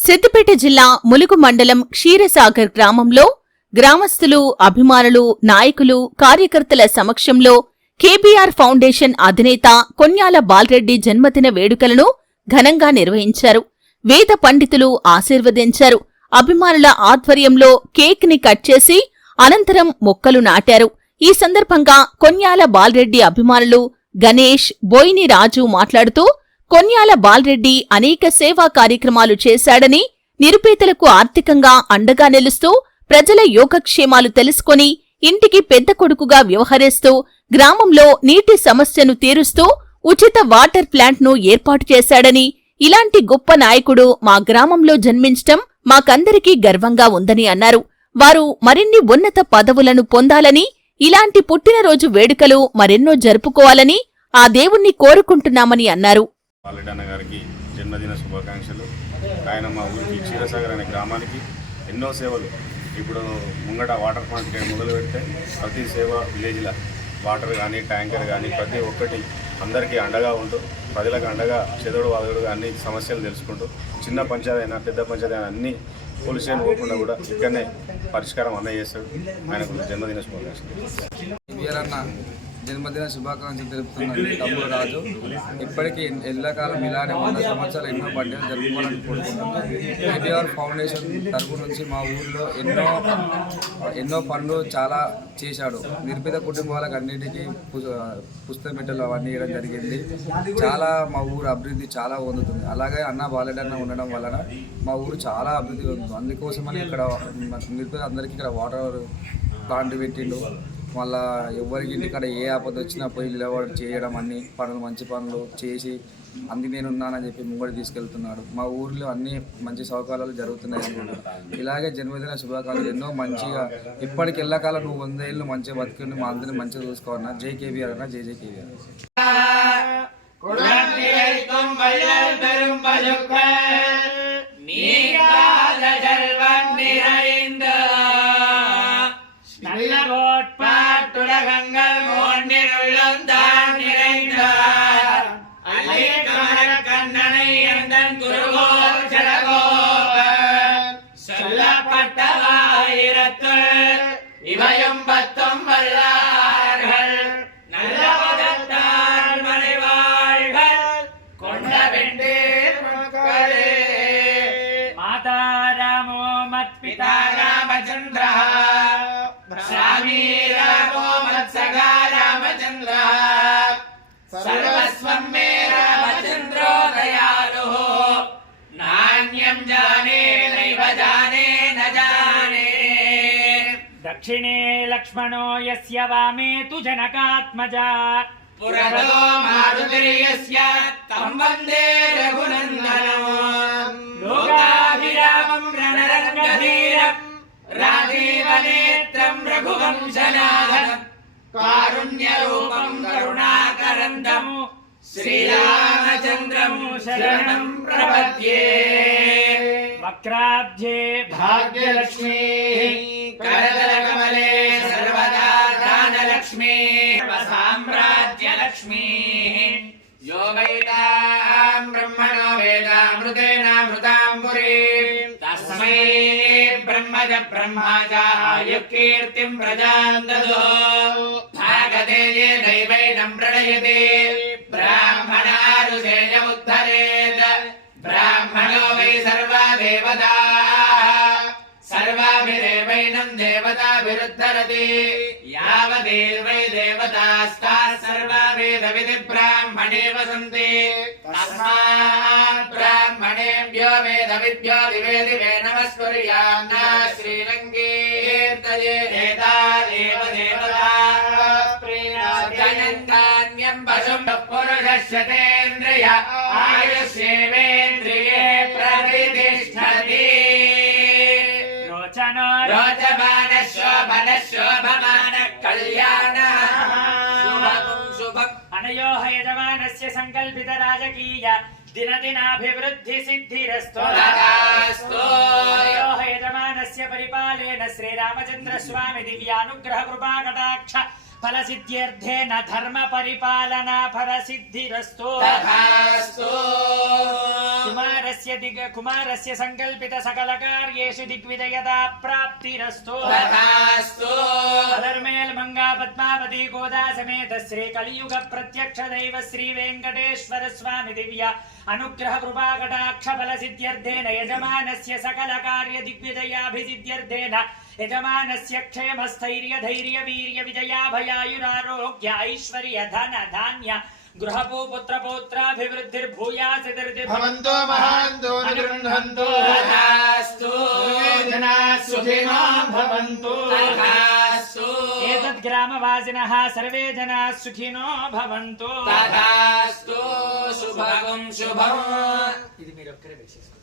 సిద్దిపేట జిల్లా ములుగు మండలం క్షీరసాగర్ గ్రామంలో గ్రామస్తులు అభిమానులు నాయకులు కార్యకర్తల సమక్షంలో కేబీఆర్ ఫౌండేషన్ అధినేత కొన్యాల బాల్రెడ్డి జన్మదిన వేడుకలను ఘనంగా నిర్వహించారు. వేద పండితులు ఆశీర్వదించారు. అభిమానుల ఆధ్వర్యంలో కేక్ని కట్ చేసి అనంతరం మొక్కలు నాటారు. ఈ సందర్భంగా కొన్యాల బాల్రెడ్డి అభిమానులు గణేష్ బోయిని రాజు మాట్లాడుతూ కొన్యాల బాల్రెడ్డి అనేక సేవా కార్యక్రమాలు చేశాడని నిరుపేదలకు ఆర్థికంగా అండగా నిలుస్తూ ప్రజల యోగక్షేమాలు తెలుసుకొని ఇంటికి పెద్ద కొడుకుగా వ్యవహరిస్తూ గ్రామంలో నీటి సమస్యను తీరుస్తూ ఉచిత వాటర్ ప్లాంట్ను ఏర్పాటు చేశాడని ఇలాంటి గొప్ప నాయకుడు మా గ్రామంలో జన్మించటం మాకందరికీ గర్వంగా ఉందని అన్నారు. వారు మరిన్ని ఉన్నత పదవులను పొందాలని ఇలాంటి పుట్టినరోజు వేడుకలు మరెన్నో జరుపుకోవాలని ఆ దేవుణ్ణి కోరుకుంటున్నామని అన్నారు. పాలెడన్న గారికి జన్మదిన శుభాకాంక్షలు. ఆయన మా ఊరికి క్షీరసాగర్ అనే గ్రామానికి ఎన్నో సేవలు. ఇప్పుడు ముంగట వాటర్ ప్లాంట్ మొదలు పెడితే ప్రతి సేవ విలేజ్లో వాటర్ కానీ ట్యాంకర్ కానీ ప్రతి ఒక్కటి అందరికీ అండగా ఉంటూ ప్రజలకు అండగా చెదడు వాదుడుగా అన్ని సమస్యలు తెలుసుకుంటూ చిన్న పంచాయతీ అయినా పెద్ద పంచాయతీ అయినా అన్ని పోలీస్ స్టేషన్ పోకుండా కూడా ఇక్కడనే పరిష్కారం అందజేస్తాడు ఆయనకు జన్మదిన శుభాకాంక్షలు. జన్మదిన శుభాకాంక్షలు తెలుపుతున్నాను తమ్ముడు రాజు. ఇప్పటికీ ఎల్లకాలం ఇలానే వంద సంవత్సరాలు ఎన్నో పండుగలు జరుపుకోవాలని కోరుకుంటున్నాను కేటీఆర్ ఫౌండేషన్ తరపు నుంచి మా ఊళ్ళో ఎన్నో ఎన్నో పనులు చాలా చేశాడు. నిర్మిత కుటుంబాలకు అన్నిటికీ పు- అవన్నీ ఇవ్వడం జరిగింది. చాలా మా ఊరు అభివృద్ధి చాలా పొందుతుంది. అలాగే అన్న బాలెడన్న ఉండడం వలన మా ఊరు చాలా అభివృద్ధి పొందుతుంది. అందుకోసమని ఇక్కడ నిర్మిత అందరికీ ఇక్కడ వాటర్ ప్లాంట్ పెట్టిండు. మళ్ళా ఎవరికి ఇంటికాడ ఏ ఆపద వచ్చినా పోయి నిలబడి చేయడం అన్ని పనులు మంచి పనులు చేసి అందుకు నేను ఉన్నానని చెప్పి ముంగడి తీసుకెళ్తున్నాడు. మా ఊర్లో అన్ని మంచి సౌకర్యాలు జరుగుతున్నాయి అనుకుంటున్నాను ఇలాగే జన్మదిన శుభాకాంక్షలు ఎన్నో మంచిగా ఇప్పటికి ఎల్లకాలం నువ్వు వంద ఏళ్ళు మంచిగా బతుకుని మా అందరిని మంచిగా చూసుకోవన్నా జై కేవీఆర్ అన్న జై జై கொள்ளார்கள் நல்ல மதத்தான் மனைவாழ்கள் கொண்ட வெண்டீர் மக்களே. மாதா ராமோ மத் பிதா ராமச்சந்திர சாமி ராமோ மத் சகா ராமச்சந்திர. சர்வஸ்வம் மே ராமச்சந்திரோ நானியம் ஜானே दक्षिणे लक्ष्मणो यस्य वामे तु जनकात्मजा पुरतो मारुतिर्यस्य तं वन्दे रघुनन्दनम् लोकाभिरामं रणरङ्गधीरम् राजीवनेत्रं रघुवंशनाथम् कारुण्यरूपं करुणाकरन्दम् श्रीरामचन्द्रं शरणं प्रपद्ये वक्राब्जे भाग्यलक्ष्मी वेदामृतेनामृतां पुरीं तस्मै ब्रह्मज ब्रह्मा च आयुकीर्तिं प्रजां ददो भागते ये दैवैनं प्रणयते ब्राह्मणारुषेयमुद्धरेत् ब्राह्मणो वै सर्वा देवताः सर्वाभिरेवैनं देवताभिरुद्धरति यावदेवै देवतास्ताः सर्वा वेदविधि ब्राह्मणे वसन्ति तस्मात् ब्राह्मणेभ्यो वेदविद्यो दिवे दिवे नमस्कुर्यान्ना श्रीरङ्गीर्तये एता एव देवता प्रीणाजयन्तान्यं पशुं पुरुषस्य तेन्द्रिय आयुष्येवेन्द्रिये रोचमान शोभन शोभमान कल्याण शुभं शुभम्। अनयोः यजमानस्य सङ्कल्पितराजकीय दिनदिनाभिवृद्धिसिद्धिरस्तो। तदास्तु अनयोः यजमानस्य परिपालेन श्रीरामचन्द्रस्वामि दिव्यानुग्रहकृपाकटाक्ष ఫలసిద్ధ్యర్థేన ధర్మ పరిపాలన ఫలసిద్ధిరస్తో కుమారస్య దిగ కుమారస్య సంకల్పిత సకల కార్యేషు దిగ్విజయత ప్రాప్తిరస్తో అలర్మేల్ మంగా పద్మావతి గోదా సమేత శ్రీ కలియుగ ప్రత్యక్ష దైవ శ్రీ వెంకటేశ్వర స్వామి దివ్య అనుగ్రహ కృపా ఫల సిద్ధ్యర్థేన యజమానస్య సకల కార్య దిగ్విజయాభిసిద్ధ్యర్థేన యజమానస్య క్షేమ స్థైర్య ధైర్య వీర్య విజయాభయాయురారోగ్య ఐశ్వర్య ధన ధాన్య గృహపో పుత్ర పౌత్రాభివృద్ధిర్భూయాసిదిర్దిభవంతో మహాంతో నిగృహంతో తథాస్తు జనా సుఖినో భవంతు తథాస్తు ఏతద్గ్రామవాసినః సర్వే జనా సుఖినో భవంతు తథాస్తు శుభం శుభం ఇది మీరు ఒక్కరే విశేషం.